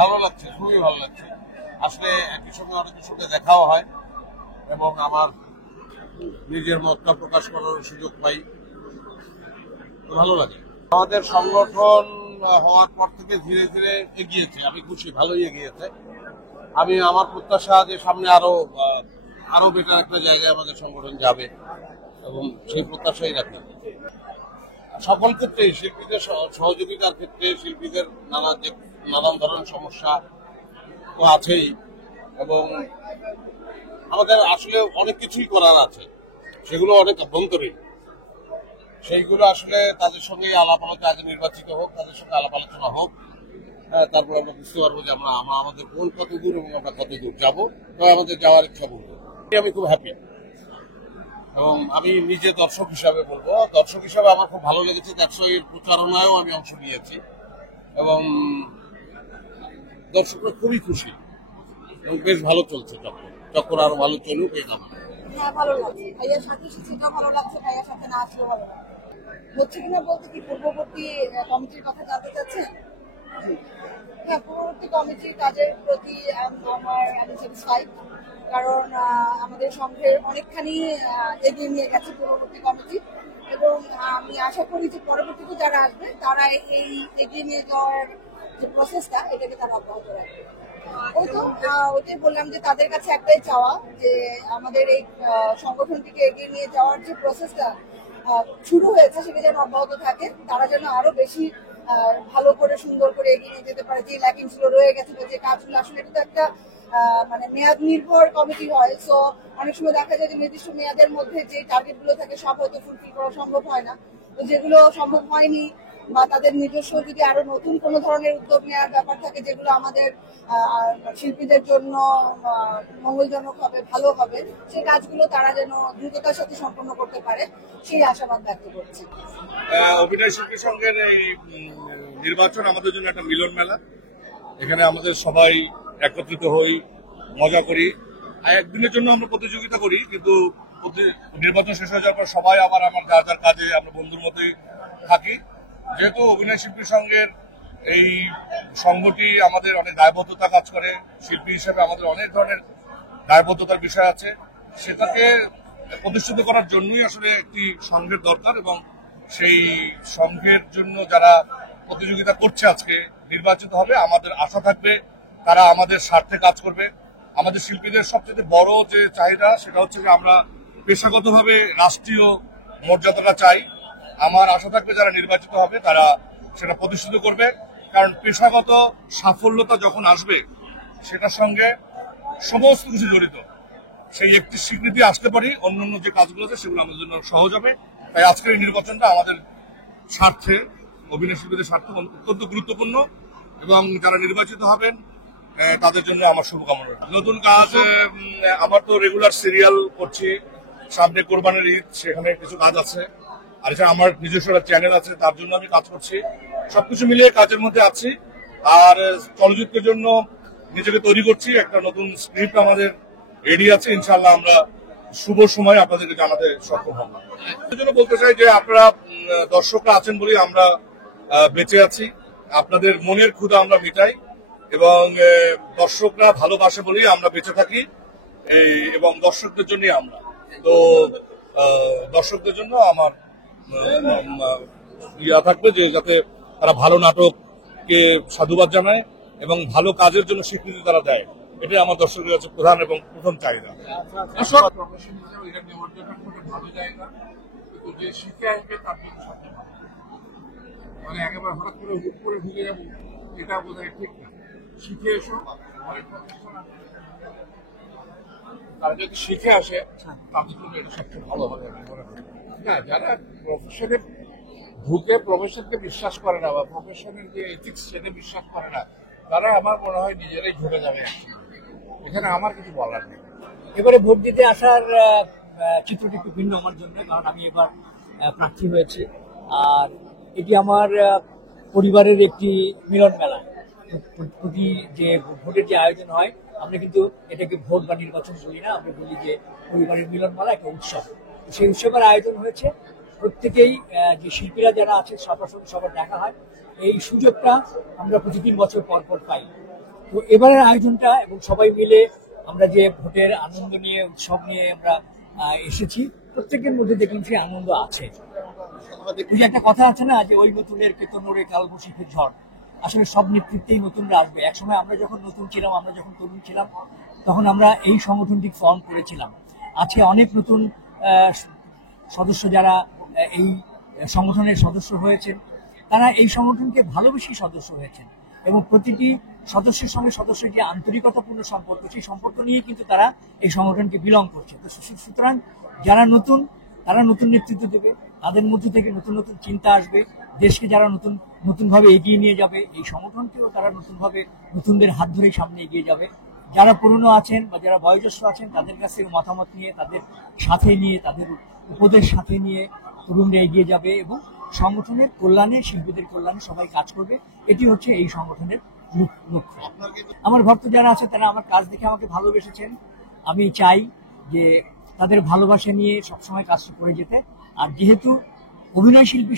ভালো লাগছে, খুবই ভালো লাগছে। আসলে একই সঙ্গে অনেক কিছুকে দেখাও হয় এবং আমার নিজের মতটা প্রকাশ করার সুযোগ পাই, ভালো লাগে। আমাদের সংগঠন হওয়ার পর থেকে ধীরে ধীরে এগিয়েছে, আমি খুশি, ভালোই এগিয়েছে। আমি আমার প্রত্যাশা যে সামনে আরো বেটার একটা জায়গায় আমাদের সংগঠন যাবে এবং সেই প্রত্যাশাই রাখি। সকল ক্ষেত্রে শিল্পীদের সহযোগিতার ক্ষেত্রে শিল্পীদের নানান ধরনের সমস্যা তো আছেই এবং আমাদের আসলে অনেক কিছুই করার আছে, সেগুলো অনেক অভ্যন্তরীণ। সেইগুলো আসলে তাদের সঙ্গে আলাপ আলোচনা, আগে নির্বাচিত হোক, তাদের সঙ্গে আলাপ আলোচনা হোক, তারপর আমরা বুঝতে পারবো যে আমরা আমাদের কোন কত দূর এবং আমরা কত দূর যাবো, তবে আমাদের যাওয়ার ইচ্ছা বলবো। আমি খুব হ্যাপি এবং আমি নিজে দর্শক হিসাবে বলবো, দর্শক হিসাবে আমার খুব ভালো লেগেছে। এর প্রচারণায়ও আমি অংশ নিয়েছি এবং দর্শকরা খুবই খুশি এবং বেশ ভালো চলছে। চক্কর আরো ভালো চলুক এই কারণে। হ্যাঁ, ভালো লাগছে। ভাইয়ার সাথে সেটাও ভালো লাগছে, ভাইয়ার সাথে না আসলেও ভালো লাগছে। হচ্ছে কিনা বলতে কি পূর্ববর্তী কমিটির কথা জানতে চাচ্ছেন? হ্যাঁ, পূর্ববর্তী কমিটির কাজের প্রতি আমি স্যাটিসফাইড, কারণ আমাদের সংঘের অনেকখানি এগিয়ে নিয়ে গেছে পূর্ববর্তী কমিটি এবং আমি আশা করি যে পরবর্তীতে যারা আসবে তারা এই এগিয়ে নিয়ে যাওয়ার যে প্রসেসটা এটাকে তারা অব্যাহত রাখবে। ওইটাই বললাম যে তাদের কাছে একটাই চাওয়া যে আমাদের এই সংগঠনটিকে এগিয়ে নিয়ে যাওয়ার যে প্রসেসটা শুরু হয়েছে সেটা যেন অব্যাহত থাকে, তারা যেন আরো বেশি ভালো করে সুন্দর করে এগিয়ে নিয়ে যেতে পারে। যে ল্যাকিংস গুলো রয়ে গেছে, যে কাজগুলো আসলে এটা তো একটা মানে মেয়াদ নির্ভর কমিটি হয়, সো অনেক সময় দেখা যায় যে নির্দিষ্ট মেয়াদের মধ্যে যে টার্গেট গুলো থাকে সব হয়তো ফুলফিল করা সম্ভব হয় না। তো যেগুলো সম্ভব হয়নি বা তাদের নিজস্ব যদি আরো নতুন কোনো ধরনের উদ্যোগ নেওয়ার ব্যাপার থাকে যেগুলো আমাদের শিল্পীদের জন্য মঙ্গলজনক হবে, ভালো হবে, সেই কাজগুলো তারা যেন দ্রুততার সাথে সম্পন্ন করতে পারে সেই আশাবাদ ব্যক্ত করছি। অভিনয় শিল্পী সংঘের এই নির্বাচন আমাদের জন্য একটা মিলন মেলা। এখানে আমাদের সবাই একত্রিত হই, মজা করি। একদিনের জন্য আমরা প্রতিযোগিতা করি, কিন্তু নির্বাচন শেষ হয়ে যাওয়ার পর সবাই আবার আমার যার যার কাজে আমরা বন্ধুর মতোই থাকি। যেহেতু অভিনয় শিল্পী সংঘের এই সংঘটি আমাদের অনেক দায়বদ্ধতা কাজ করে, শিল্পী হিসেবে আমাদের অনেক ধরনের দায়বদ্ধতার বিষয় আছে, সেটাকে প্রতিষ্ঠিত করার জন্যই আসলে একটি সংঘের দরকার এবং সেই সংঘের জন্য যারা প্রতিযোগিতা করছে আজকে নির্বাচিত হবে, আমাদের আশা থাকবে তারা আমাদের স্বার্থে কাজ করবে। আমাদের শিল্পীদের সবচেয়ে বড় যে চাহিদা সেটা হচ্ছে যে আমরা পেশাগতভাবে রাষ্ট্রীয় মর্যাদাটা চাই। আমার আশা থাকবে যারা নির্বাচিত হবে তারা সেটা প্রতিষ্ঠিত করবে, কারণ পেশাগত সাফল্যতা যখন আসবে সেটার সঙ্গে সমস্ত কিছু জড়িত। সেই একটি স্বীকৃতি আসতে পারি, অন্যান্য যে কাজগুলো আছে সেগুলো আমাদের জন্য সহজ হবে। তাই আজকের এই নির্বাচনটা আমাদের স্বার্থে, অভিনয় শিল্পীদের স্বার্থে অত্যন্ত গুরুত্বপূর্ণ এবং যারা নির্বাচিত হবেন তাদের জন্য আমার শুভকামনা। নতুন কাজ, আমার তো রেগুলার সিরিয়াল করছি, সামনে কোরবানির ঈদ, সেখানে কিছু কাজ আছে, আর এছাড়া আমার নিজস্ব একটা চ্যানেল আছে, তার জন্য আমি কাজ করছি। সবকিছু মিলিয়ে কাজের মধ্যে আছি। আর চলচ্চিত্রের জন্য নিজেকে তৈরি করছি, একটা নতুন স্ক্রিপ্ট আমাদের রেডি আছে, ইনশাল্লাহ আমরা শুভ সময় আপনাদেরকে জানাতে সক্ষম হব। এর জন্য বলতে চাই যে আপনারা দর্শকরা আছেন বলেই আমরা বেঁচে আছি, আপনাদের মনের ক্ষুধা আমরা মিটাই এবং দর্শকরা ভালোবাসে বলেই আমরা বেঁচে থাকি এবং দর্শকদের জন্যই আমরা। তো দর্শকদের জন্য আমার ইয়া থাকবে যে যাতে তারা ভালো নাটককে সাধুবাদ জানায় এবং ভালো কাজের জন্য স্বীকৃতি তারা দেয়, এটাই আমার দর্শকের কাছে প্রধান এবং প্রথম চাহিদা। মানে একেবারে হঠাৎ করে হুট করে ঢুকে যাবো এটা বোধ হয় ঠিক না। শিখে এসো, তারা যদি শিখে আসে তাদের জন্য এটা সবচেয়ে ভালো হবে আমি মনে করি। না, যারা প্রফেশনে ঢুকে প্রফেশনকে বিশ্বাস করে না বা প্রফেশনের যে এথিক্স সেটা বিশ্বাস করে না, তারা আমার মনে হয় নিজেরাই ঢুকে যাবে। এখানে আমার কিছু বলার নেই। এবারে ভোট দিতে আসার চিত্রটি একটু ভিন্ন আমার জন্য, কারণ আমি এবার প্রার্থী হয়েছি আর এটি আমার পরিবারের একটি মিলন মেলা। প্রতি যে ভোটের যে আয়োজন হয় আমরা কিন্তু এটাকে ভোট বা নির্বাচন বলি না, আমরা বলি যে পরিবারের মিলন মেলা একটা উৎসব। সেই উৎসবের আয়োজন হয়েছে, প্রত্যেকেই যে শিল্পীরা যারা আছে সবার সঙ্গে সবার দেখা হয়। এই সুযোগটা আমরা প্রতি 3 বছর পর পর পাই। তো এবারের আয়োজনটা এবং সবাই মিলে আমরা যে ভোটের আনন্দ নিয়ে উৎসব নিয়ে আমরা এসেছি, প্রত্যেকের মধ্যে দেখলাম সেই আনন্দ আছে। ওই যে একটা কথা আছে না, যে ওই নতুনের কেতন ওরে কাল বসিফের ঝড়, আসলে সব নেতৃত্বেই নতুনরা আসবে। একসময় আমরা যখন নতুন ছিলাম, আমরা যখন তরুণ ছিলাম, তখন আমরা এই সংগঠনটি ফর্ম করেছিলাম। আজকে অনেক নতুন সদস্য যারা এই সংগঠনের সদস্য হয়েছেন, তারা এই সংগঠনকে ভালোবেসে সদস্য হয়েছেন এবং প্রতিটি সদস্যের সঙ্গে সদস্যের যে আন্তরিকতাপূর্ণ সম্পর্ক, সেই সম্পর্ক নিয়ে কিন্তু তারা এই সংগঠনকে বিলং করছে। তো সুতরাং যারা নতুন, তারা নতুন নেতৃত্ব দেবে, তাদের মধ্যে থেকে নতুন নতুন চিন্তা আসবে, দেশকে যারা নতুনভাবে এগিয়ে নিয়ে যাবে, এই সংগঠনকেও তারা নতুনভাবে নতুনদের হাত ধরেই সামনে এগিয়ে যাবে। যারা পুরনো আছেন বা যারা বয়োজ্যেষ্ঠ আছেন, তাদের কাছ থেকে মতামত নিয়ে, তাদের সাথে নিয়ে, তাদের উপদেশ সাথে নিয়ে তরুণরা এগিয়ে যাবে এবং সংগঠনের কল্যাণে, শিল্পীদের কল্যাণে সবাই কাজ করবে। এটি হচ্ছে এই সংগঠনের লক্ষ্য। আমার ভক্ত যারা আছে, তারা আমার কাজ দেখে আমাকে ভালোবেসেছেন। আমি চাই যে তাদের ভালোবাসা নিয়ে সবসময় কাজটা করে যেতে। আর যেহেতু অভিনয় শিল্পী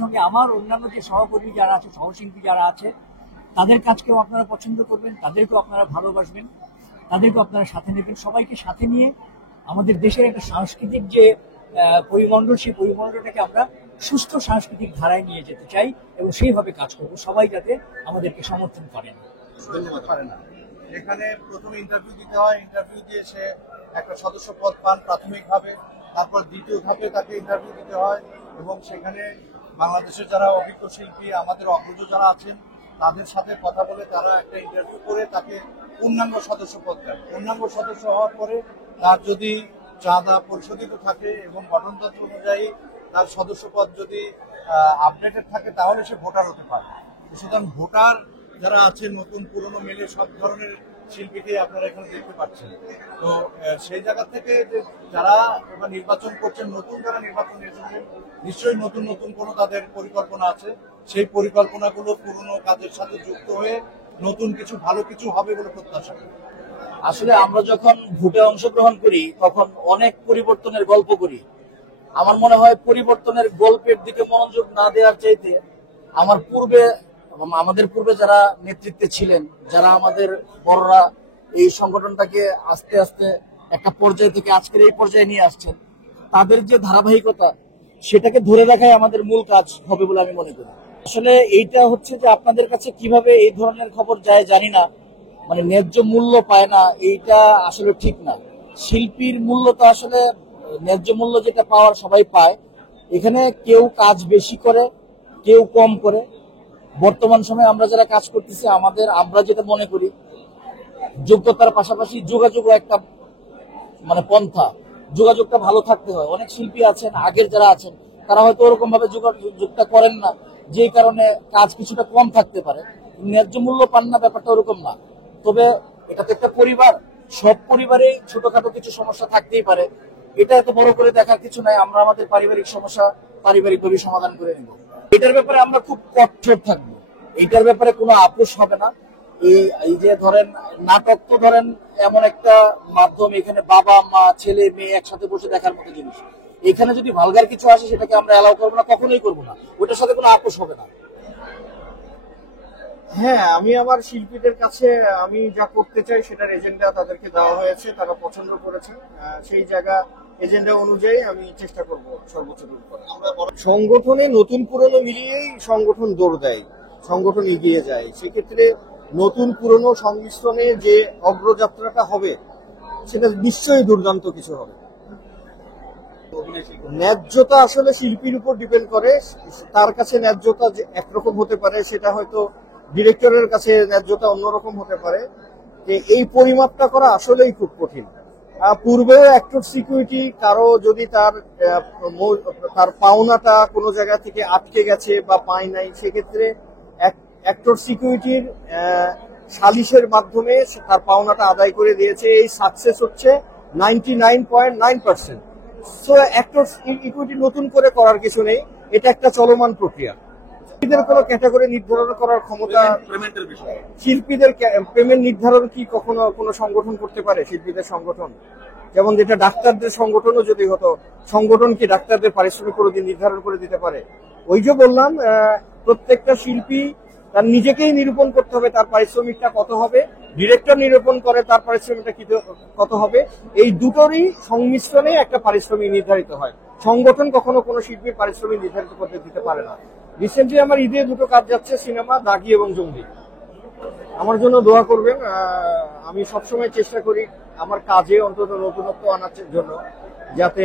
সঙ্গে আমার অন্যান্য যে সহকর্মী যারা আছে, সহশিল্পী যারা আছে, তাদের কাজকেও আপনারা পছন্দ করবেন, তাদেরকেও আপনারা ভালোবাসবেন, তাদেরকেও আপনারা সাথে নেবেন। সবাইকে সাথে নিয়ে আমাদের দেশের একটা সাংস্কৃতিক যে পরিমণ্ডল, সেই পরিমণ্ডলটাকে আমরা সুস্থ সাংস্কৃতিক ধারায় নিয়ে যেতে চাই এবং সেইভাবে কাজ করব। সবাই যাতে আমাদেরকে সমর্থন করেন। এখানে প্রথমে ইন্টারভিউ দিতে হয়, ইন্টারভিউ দিয়ে সে একটা সদস্য পদ পান প্রাথমিকভাবে, তারপর দ্বিতীয় ধাপে তাকে ইন্টারভিউ দিতে হয় এবং সেখানে বাংলাদেশের যারা অভিজ্ঞ শিল্পী, আমাদের অগ্রজ যারা আছেন, তাদের সাথে কথা বলে তারা একটা ইন্টারভিউ করে তাকে পূর্ণাঙ্গ সদস্য পদ দেন। পূর্ণাঙ্গ সদস্য হওয়ার পরে তার যদি চাঁদা পরিশোধিত থাকে এবং গঠনতন্ত্র অনুযায়ী তার সদস্য পদ যদি আপডেটেড থাকে, তাহলে সে ভোটার হতে পারে। সুতরাং ভোটার যারা আছেন, নতুন পুরনো মিলে সব ধরনের শিল্পীকে আপনারা এখানে দেখতে পাচ্ছেন। তো সেই জায়গা থেকে যে যারা এবার নির্বাচন করছেন, নতুন যারা নির্বাচন এসেছেন, নিশ্চয়ই নতুন নতুন কোনো তাদের পরিকল্পনা আছে। সেই পরিকল্পনাগুলো পুরনো কাজের সাথে যুক্ত হয়ে নতুন কিছু, ভালো কিছু হবে বলে প্রত্যাশা করি। আসলে আমরা যখন ভোটে অংশগ্রহণ করি, তখন অনেক পরিবর্তনের গল্প করি। আমার মনে হয় পরিবর্তনের গল্পের দিকে মনোযোগ না দেওয়ার চাইতে আমাদের পূর্বে যারা নেতৃত্বে ছিলেন, যারা আমাদের বড়রা এই সংগঠনটাকে আস্তে আস্তে একটা পর্যায় থেকে আজকের এই পর্যায়ে নিয়ে আসছেন, তাদের যে ধারাবাহিকতা, সেটাকে ধরে রাখাই আমাদের মূল কাজ হবে বলে আমি মনে করি। আসলে এইটা হচ্ছে যে আপনাদের কাছে কিভাবে এই ধরনের খবর যায় জানি না, মানে ন্যায্য মূল্য পায় না, এইটা আসলে ঠিক না। শিল্পীর মূল্য তো আসলে ন্যায্য মূল্য যেটা পাওয়ার সবাই পায়। এখানে কেউ কাজ বেশি করে, কেউ কম করে। বর্তমান সময়ে আমরা যারা কাজ করতেছি, আমরা যেটা মনে করি, যোগ্যতার পাশাপাশি যোগাযোগ একটা মানে পন্থা, যোগাযোগটা ভালো থাকতে হয়। অনেক শিল্পী আছেন, আগের যারা আছেন, তারা হয়তো ওরকম ভাবে যোগাযোগটা করেন না, যে কারণে কাজ কিছুটা কম থাকতে পারে, ন্যায্য মূল্য পান না, ব্যাপারটা ওরকম না। তবে এটা তো একটা পরিবার, সব পরিবারেই ছোটখাটো কিছু সমস্যা থাকতেই পারে, এটা এত বড় করে দেখার কিছু নাই। আমরা আমাদের পারিবারিক সমস্যা পারিবারিকভাবে সমাধান করে নিব। এটার ব্যাপারে আমরা খুব কঠোর থাকবো, এইটার ব্যাপারে কোনো আপোষ হবে না। এই যে ধরেন নাটক, তো ধরেন এমন একটা মাধ্যম, এখানে বাবা মা ছেলে মেয়ে একসাথে বসে দেখার মতো জিনিস। এখানে যদি ভালগার কিছু আসে, সেটাকে আমরা অ্যালাউ করবো না, কখনোই করবো না, ওটার সাথে কোনো আপোষ হবে না। হ্যাঁ, আমি আমার শিল্পীদের কাছে আমি যা করতে চাই সেটার এজেন্ডা তাদেরকে দেওয়া হয়েছে, তারা পছন্দ করেছে। সেই জায়গা এজেন্ডা অনুযায়ী আমি চেষ্টা করব সর্বোচ্চ দূর করা। সংগঠনে নতুন পুরনো মিলিয়েই সংগঠন দৌড় দেয়, সংগঠন এগিয়ে যায়। সেক্ষেত্রে নতুন পুরনো সংমিশ্রণে যে অগ্রযাত্রাটা হবে, সেটা নিশ্চয়ই দুর্দান্ত কিছু হবে। ন্যায্যতা আসলে শিল্পীর উপর ডিপেন্ড করে। তার কাছে ন্যায্যতা যে একরকম হতে পারে, সেটা হয়তো ডিরেক্টরের কাছে ন্যায্যতা অন্যরকম হতে পারে। যে এই পরিমাপটা করা আসলেই খুব কঠিন। পূর্বেও অ্যাক্টর সিকিউরিটি কারো যদি তার পাওনাটা কোনো জায়গা থেকে আটকে গেছে বা পায় নাই, সেক্ষেত্রে অ্যাক্টর সিকিউরিটির সালিশের মাধ্যমে তার পাওনাটা আদায় করে দিয়েছে। এই সাকসেস হচ্ছে 99.9%। সো অ্যাক্টর ইকুইটি নতুন করে করার কিছু নেই, এটা একটা চলমান প্রক্রিয়া। শিল্পীদের কোনো ক্যাটাগরি নির্ধারণ করার ক্ষমতা, শিল্পীদের পেমেন্ট নির্ধারণ কি কখনো কোনো সংগঠন করতে পারে? শিল্পীদের সংগঠন, যেমন যেটা ডাক্তারদের সংগঠনও যদি হতো, সংগঠন কি ডাক্তারদের পারিশ্রমিক কোনোদিন নির্ধারণ করে দিতে পারে? ওই যে বললাম, প্রত্যেকটা শিল্পী তার নিজেকেই নিরূপণ করতে হবে তার পারিশ্রমিকটা কত হবে, ডিরেক্টর নিরূপণ করে তার পারিশ্রমিকটা কত হবে। এই দুটোরই সংমিশ্রণে একটা পারিশ্রমিক নির্ধারিত হয়। সংগঠন কখনো কোনো শিল্পীর পারিশ্রমিক নির্ধারিত করতে দিতে পারে না। রিসেন্টলি আমার ঈদে দুটো কাজ যাচ্ছে, সিনেমা দাগি এবং জঙ্গি। আমার জন্য দোয়া করবেন। আমি সবসময় চেষ্টা করি আমার কাজে অন্তত নতুনত্ব আনার জন্য, যাতে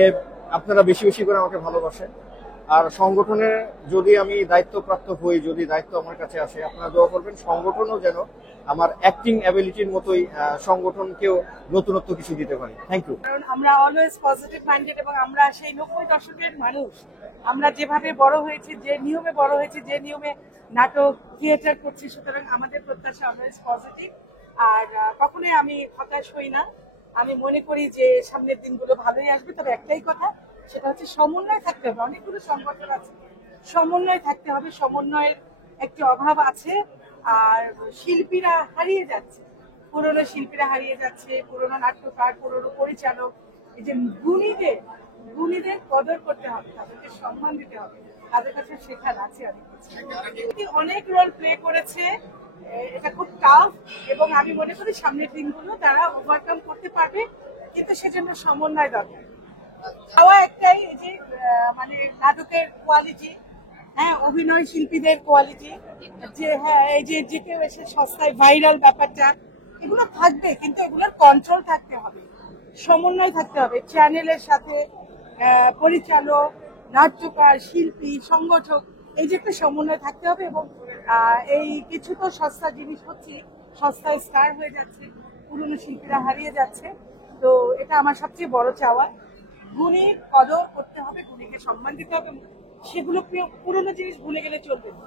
আপনারা বেশি বেশি করে আমাকে ভালোবাসেন। আর সংগঠনে যদি আমি দায়িত্বপ্রাপ্ত হই, যদি দায়িত্ব আমার কাছে আসে, আপনারা দোয়া করবেন সংগঠনও যেন আমার অ্যাক্টিং অ্যাবিলিটির মতোই সংগঠনকেও নতুনত্ব কিছু দিতে পারি। Thank you. কারণ আমরা অলওয়েজ পজিটিভ মাইন্ডেড এবং আমরা সেই 90 দশকের মানুষ। আমরা যেভাবে বড় হয়েছি, যে নিয়মে বড় হয়েছি, যে নিয়মে নাটক থিয়েটার করছি, সুতরাং আমাদের প্রত্যাশা অলওয়েজ পজিটিভ। আর কখনোই আমি হতাশ হই না। আমি মনে করি যে সামনের দিনগুলো ভালোই আসবে। তবে একটাই কথা, সেটা হচ্ছে সমন্বয় থাকতে হবে। অনেকগুলো সংগঠন আছে, সমন্বয় থাকতে হবে। সমন্বয়ের একটি অভাব আছে। আর শিল্পীরা হারিয়ে যাচ্ছে, পুরনো শিল্পীরা হারিয়ে যাচ্ছে, পুরনো নাট্যকার, পুরনো পরিচালক। এই যে গুণীদের কদর করতে হবে, তাদেরকে সম্মান দিতে হবে, তাদের কাছে শেখার আছে অনেক কিছু। অনেক রোল প্লে করেছে, এটা খুব টাফ এবং আমি মনে করি সামনের দিনগুলো তারা ওভারকাম করতে পারবে, কিন্তু সেজন্য সমন্বয় দরকার। খাওয়া একটাই, যে মানে নাটকের কোয়ালিটি, হ্যাঁ, অভিনয় শিল্পীদের কোয়ালিটি, যে হ্যাঁ এই যে কেউ এসে সস্তায় ভাইরাল ব্যাপারটা, এগুলো থাকবে, কিন্তু এগুলোর কন্ট্রোল থাকতে হবে, সমন্বয় থাকতে হবে চ্যানেলের সাথে, পরিচালক, নাট্যকার, শিল্পী, সংগঠক, এই যে একটা সমন্বয় থাকতে হবে। এবং এই কিছু তো সস্তা জিনিস হচ্ছে, সস্তায় স্টার হয়ে যাচ্ছে, পুরনো শিল্পীরা হারিয়ে যাচ্ছে। তো এটা আমার সবচেয়ে বড় চাওয়া। গুণীর কদর করতে হবে, গুণীকে সম্মান দিতে হবে, সেগুলো পুরনো জিনিস ভুলে গেলে চলবে না।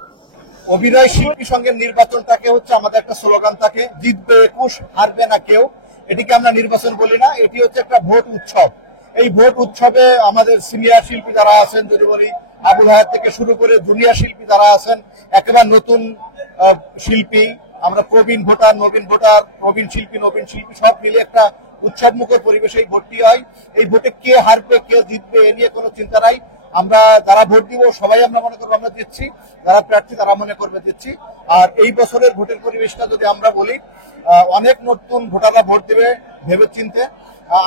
অভিনয় শিল্পী সঙ্গে নির্বাচনটাকে হচ্ছে আমাদের একটা স্লোগান থাকে, জিতবে 21, হারবে না কেউ। এটিকে আমরা নির্বাচন বলি না, এটি হচ্ছে একটা ভোট উৎসব। এই ভোট উৎসবে আমাদের সিনিয়র শিল্পী যারা আছেন, যদি বলি আবুল হায়াত থেকে শুরু করে জুনিয়র শিল্পী যারা আছেন, একেবারে নতুন শিল্পী, আমরা প্রবীণ ভোটার, নবীন ভোটার, নবীন শিল্পী সব মিলে একটা উৎসব মুখর পরিবেশে এই ভোটটি হয়। এই ভোটে কে হারবে কে জিতবে এ নিয়ে কোনো চিন্তা নাই। আমরা যারা ভোট দিব সবাই আমরা মনে করবো আমরা দিচ্ছি, যারা প্রার্থী তারা মনে করবে দিচ্ছি। আর এই বছরের ভোটের পরিবেশটা যদি আমরা বলি, অনেক নতুন ভোটাররা ভোট দেবে ভেবে চিনতে।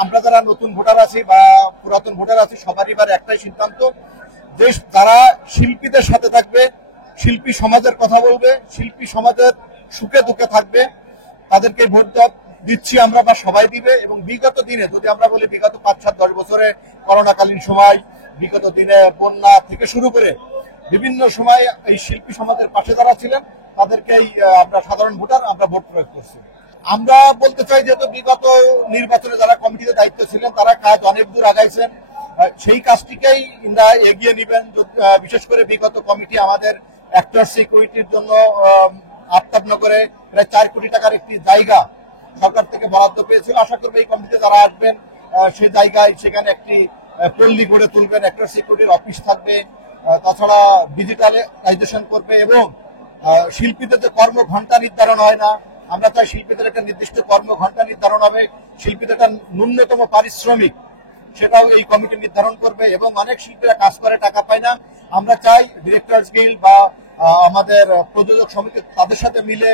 আমরা যারা নতুন ভোটার আছি বা পুরাতন ভোটার আছি, সবারই এবার একটাই সিদ্ধান্ত, দেশ যারা শিল্পীদের সাথে থাকবে, শিল্পী সমাজের কথা বলবে, শিল্পী সমাজের সুখে দুঃখে থাকবে, তাদেরকে ভোট দিচ্ছি আমরা বা সবাই দিবে। এবং বিগত দিনে যদি আমরা বলি, বিগত 5-7-10 বছরে করোনাকালীন সময়, বিগত দিনে বন্যা থেকে শুরু করে বিভিন্ন সময় এই শিল্পী সমাজের পাশে যারা ছিলেন তাদেরকেই আমরা সাধারণ ভোটার আমরা ভোট প্রয়োগ করছি। আমরা বলতে চাই, যেহেতু বিগত নির্বাচনে যারা কমিটিতে দায়িত্ব ছিলেন তারা কাজ অনেক দূর আগাইছেন, সেই কাজটিকেই ইন্দ্রা এগিয়ে নেবেন। বিশেষ করে বিগত কমিটি আমাদের অ্যাক্টর সিকিউরিটির জন্য আফতাবনগরে প্রায় 4 কোটি টাকার একটি জায়গা সরকার থেকে বরাদ্দ পেয়েছিল। আশা করবো এই কমিটিতে যারা আসবেন সেই জায়গায় সেখানে একটি পল্লী গড়ে তুলবেন, একটা সিকিউরিটির অফিস থাকবে, তাছাড়া ডিজিটালাইজেশন করবে। এবং শিল্পীদের যে কর্মঘণ্টা নির্ধারণ হয় না, আমরা চাই শিল্পীদের একটা নির্দিষ্ট কর্মঘণ্টা নির্ধারণ হবে, শিল্পীদের একটা ন্যূনতম পারিশ্রমিক সেটাও এই কমিটি নির্ধারণ করবে। এবং অনেক শিল্পীরা কাজ করে টাকা পায় না, আমরা চাই ডিরেক্টরস গিল্ড বা আমাদের প্রযোজক সমিতি তাদের সাথে মিলে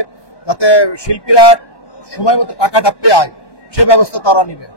যাতে শিল্পীরা সময় মতো টাকাটা পেয়ে সে ব্যবস্থা তারা নেবে।